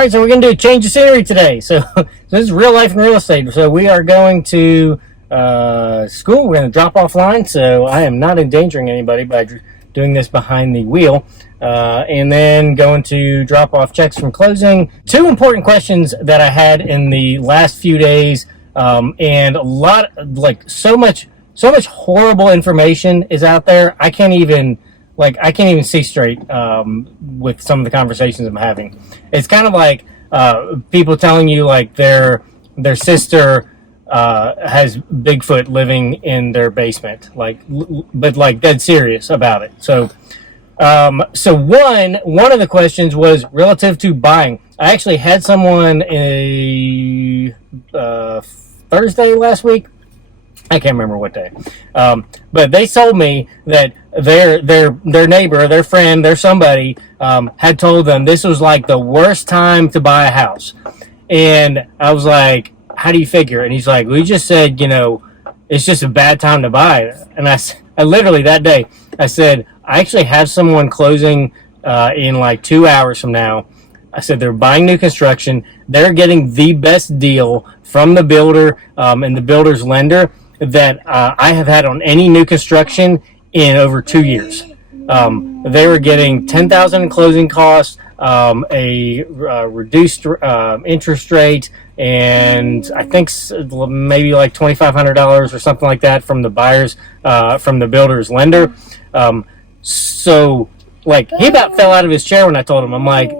All right, so we're going to do a change of scenery today. So this is real life in real estate. So we are going to school. We're going to drop off line. So I am not endangering anybody by doing this behind the wheel. And then going to drop off checks from closing. Two important questions that I had in the last few days, and a lot, like so much horrible information is out there. I can't even see straight with some of the conversations I'm having. It's kind of like people telling you like their sister has Bigfoot living in their basement, but like dead serious about it. So one of the questions was relative to buying. I actually had someone a Thursday last week. I can't remember what day, but they told me that their neighbor, their friend, their somebody had told them this was like the worst time to buy a house. And I was like, how do you figure? And he's like, we just said, it's just a bad time to buy. And I literally that day, I said, I actually have someone closing in like 2 hours from now. I said, they're buying new construction. They're getting the best deal from the builder and the builder's lender that I have had on any new construction in over 2 years. They were getting $10,000 in closing costs, a reduced interest rate, and I think maybe like $2,500 or something like that from the buyers, from the builder's lender. So like he about fell out of his chair when I told him. I'm like,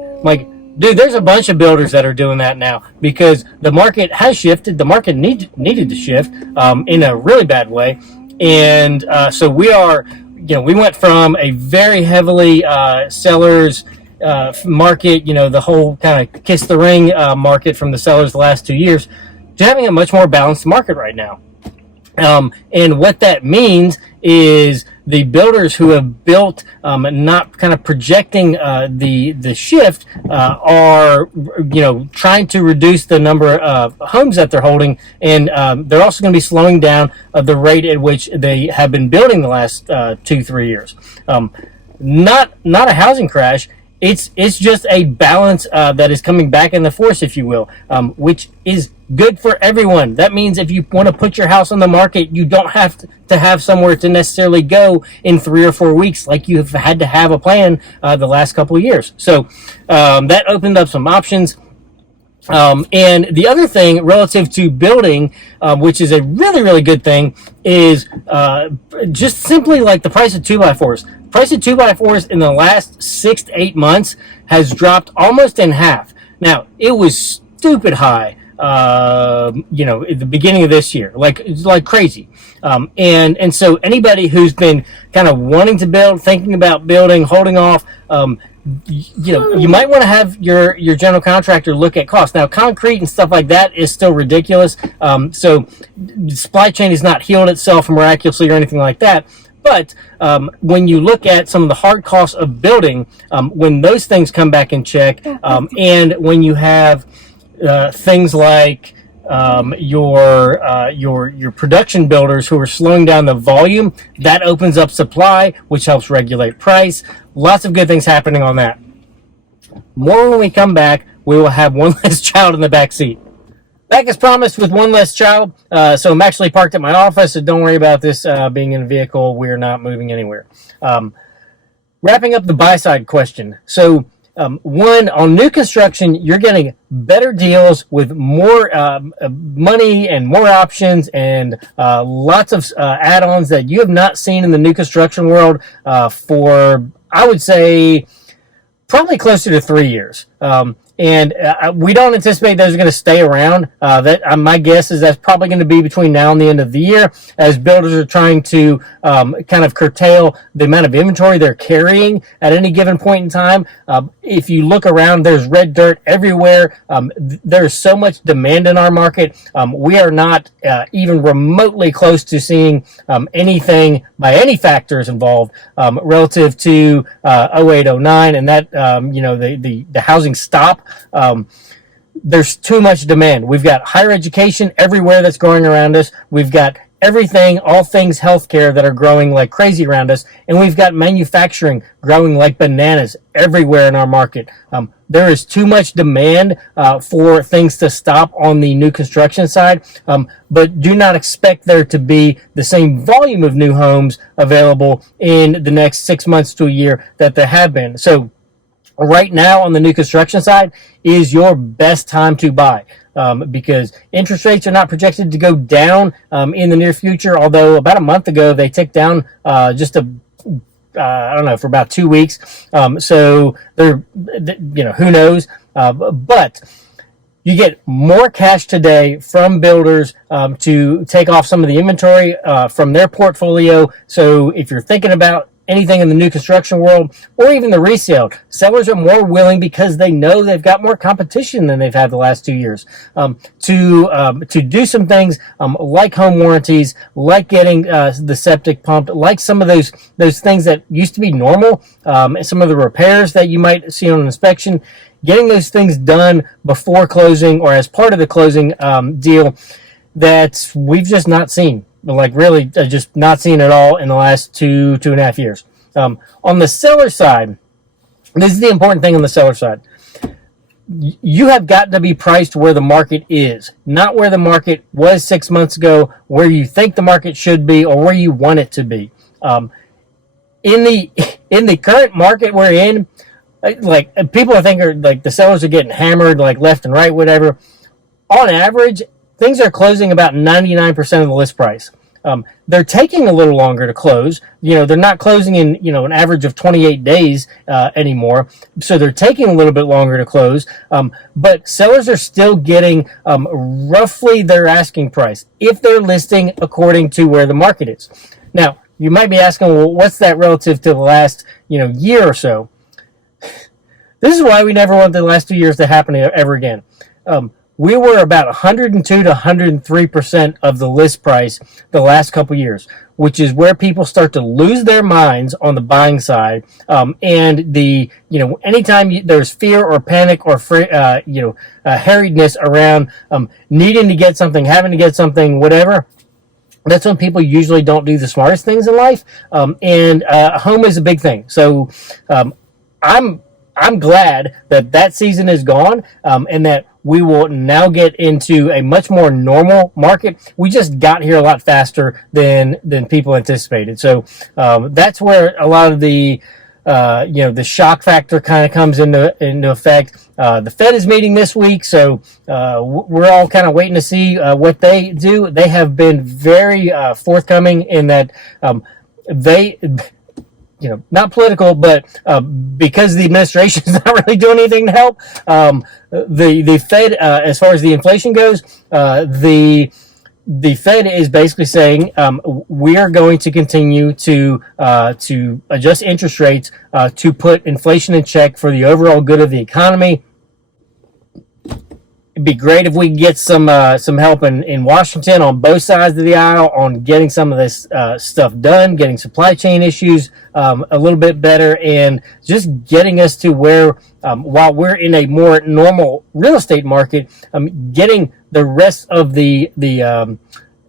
dude, there's a bunch of builders that are doing that now because the market has shifted. The market needed to shift in a really bad way. And so we are, we went from a very heavily sellers market, the whole kind of kiss the ring market from the sellers the last 2 years, to having a much more balanced market right now. And what that means is the builders who have built, not kind of projecting the shift, are trying to reduce the number of homes that they're holding, and they're also going to be slowing down the rate at which they have been building the last 2-3 years. Not a housing crash. It's just a balance that is coming back in the force, if you will, which is good for everyone. That means if you want to put your house on the market, you don't have to have somewhere to necessarily go in 3 or 4 weeks like you've had to have a plan the last couple of years. So that opened up some options. And the other thing relative to building, which is a really, really good thing, is just simply like the price of 2x4s. Price of 2x4s in the last 6 to 8 months has dropped almost in half. Now, it was stupid high, at the beginning of this year, like crazy. And so anybody who's been kind of wanting to build, thinking about building, holding off, you might want to have your general contractor look at costs. Now, concrete and stuff like that is still ridiculous. So the supply chain has not healed itself miraculously or anything like that. But when you look at some of the hard costs of building, when those things come back in check, and when you have things like your production builders who are slowing down the volume, that opens up supply, which helps regulate price. Lots of good things happening on that. More when we come back. We will have one less child in the back seat. Back as promised with one less child. So I'm actually parked at my office, so don't worry about this being in a vehicle. We're not moving anywhere. Wrapping up the buy side question. So one, on new construction, you're getting better deals with more money and more options and lots of add-ons that you have not seen in the new construction world for, I would say, probably closer to 3 years. And we don't anticipate those are going to stay around. My guess is that's probably going to be between now and the end of the year, as builders are trying to kind of curtail the amount of inventory they're carrying at any given point in time. If you look around, there's red dirt everywhere. There's so much demand in our market. We are not even remotely close to seeing anything by any factors involved relative to 08, 09, and that the housing stop. There's too much demand. We've got higher education everywhere that's growing around us. We've got everything, all things healthcare that are growing like crazy around us, and we've got manufacturing growing like bananas everywhere in our market. There is too much demand for things to stop on the new construction side, but do not expect there to be the same volume of new homes available in the next 6 months to a year that there have been. So right now on the new construction side is your best time to buy. Because interest rates are not projected to go down in the near future. Although about a month ago they ticked down I don't know, for about 2 weeks. So they're, who knows? But you get more cash today from builders to take off some of the inventory from their portfolio. So if you're thinking about anything in the new construction world or even the resale, sellers are more willing because they know they've got more competition than they've had the last 2 years to do some things like home warranties, like getting the septic pumped, like some of those things that used to be normal, some of the repairs that you might see on an inspection, getting those things done before closing or as part of the closing deal that we've just not seen. Like really just not seen at all in the last 2.5 years. On the seller side, this is the important thing on the seller side. You have got to be priced where the market is, not where the market was 6 months ago, where you think the market should be, or where you want it to be. In the current market we're in, like people I think are like the sellers are getting hammered like left and right, whatever. On average, things are closing about 99% of the list price. They're taking a little longer to close. They're not closing in, an average of 28 days anymore. So they're taking a little bit longer to close. But sellers are still getting roughly their asking price if they're listing according to where the market is. Now, you might be asking, well, what's that relative to the last, year or so? This is why we never want the last 2 years to happen ever again. We were about 102 to 103% of the list price the last couple years, which is where people start to lose their minds on the buying side. And anytime there's fear or panic or harriedness around needing to get something, having to get something, whatever, that's when people usually don't do the smartest things in life. And home is a big thing. So I'm glad that season is gone, and that we will now get into a much more normal market. We just got here a lot faster than people anticipated. So that's where a lot of the shock factor kind of comes into effect. The Fed is meeting this week, so we're all kind of waiting to see what they do. They have been very forthcoming in that they. Not political, but because the administration is not really doing anything to help, the Fed, as far as the inflation goes, the Fed is basically saying we are going to continue to adjust interest rates to put inflation in check for the overall good of the economy. It'd be great if we could get some help in Washington on both sides of the aisle on getting some of this stuff done, getting supply chain issues a little bit better, and just getting us to where, while we're in a more normal real estate market, getting the rest of the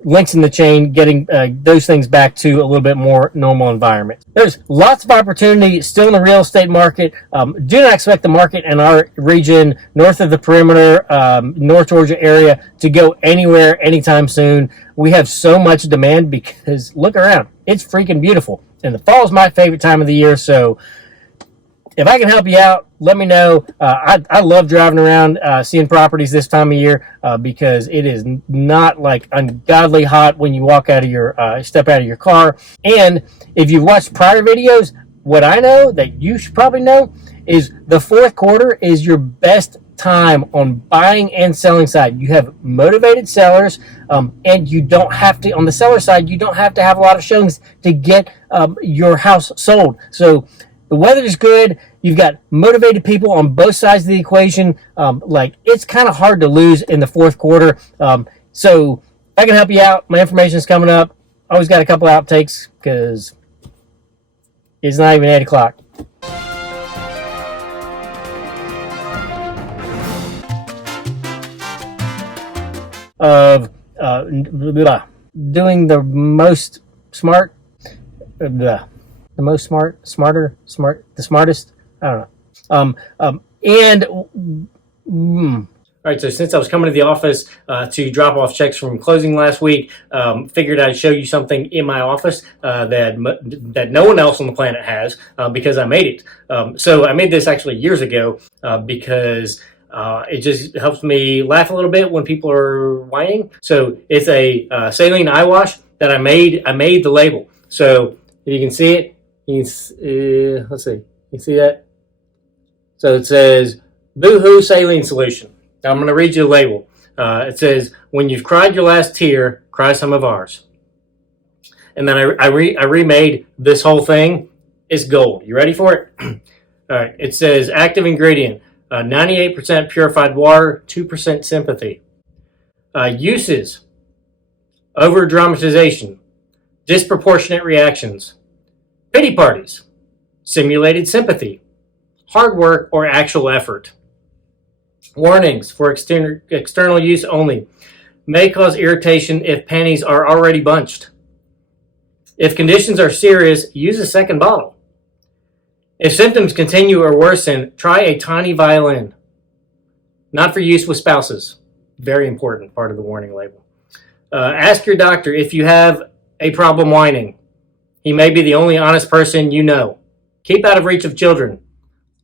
links in the chain, getting those things back to a little bit more normal environment. There's lots of opportunity still in the real estate market. Do not expect the market in our region, north of the perimeter, North Georgia area, to go anywhere anytime soon. We have so much demand because look around. It's freaking beautiful. And the fall is my favorite time of the year, so if I can help you out, let me know. I love driving around, seeing properties this time of year because it is not like ungodly hot when you walk out of your step out of your car. And if you've watched prior videos, what I know that you should probably know is the fourth quarter is your best time on buying and selling side. You have motivated sellers, and you don't have to, on the seller side, you don't have to have a lot of showings to get your house sold. So the weather is good. You've got motivated people on both sides of the equation. It's kind of hard to lose in the fourth quarter. So if I can help you out, my information is coming up. Always got a couple outtakes because it's not even 8 o'clock. Of doing the most smart, the most the smartest. I don't know. And all right, so since I was coming to the office to drop off checks from closing last week, figured I'd show you something in my office that no one else on the planet has because I made it. So I made this actually years ago because it just helps me laugh a little bit when people are whining. So it's a saline eye wash that I made. I made the label. So if you can see it, let's see. You see that? So it says Boohoo Saline Solution. Now I'm going to read you the label. It says, when you've cried your last tear, cry some of ours. And then I remade this whole thing. It's gold. You ready for it? All right. It says active ingredient, 98% purified water, 2% sympathy. Uses, over dramatization, disproportionate reactions, pity parties, simulated sympathy, hard work or actual effort. Warnings for external use only. May cause irritation if panties are already bunched. If conditions are serious, use a second bottle. If symptoms continue or worsen, try a tiny violin. Not for use with spouses. Very important part of the warning label. Ask your doctor if you have a problem whining. He may be the only honest person you know. Keep out of reach of children.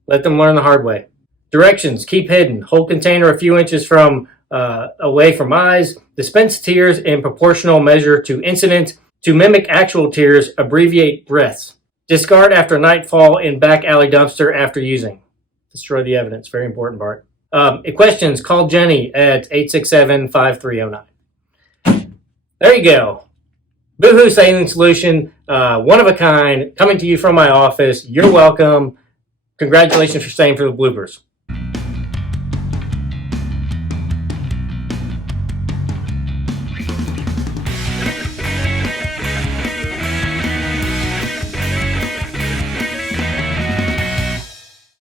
Let them learn the hard way. Directions, keep hidden. Hold container a few inches from away from eyes. Dispense tears in proportional measure to incident. To mimic actual tears, abbreviate breaths. Discard after nightfall in back alley dumpster after using. Destroy the evidence. Very important part. Questions, call Jenny at 867-5309. There you go. Boohoo Saline Solution, one of a kind, coming to you from my office. You're welcome. Congratulations for staying for the bloopers.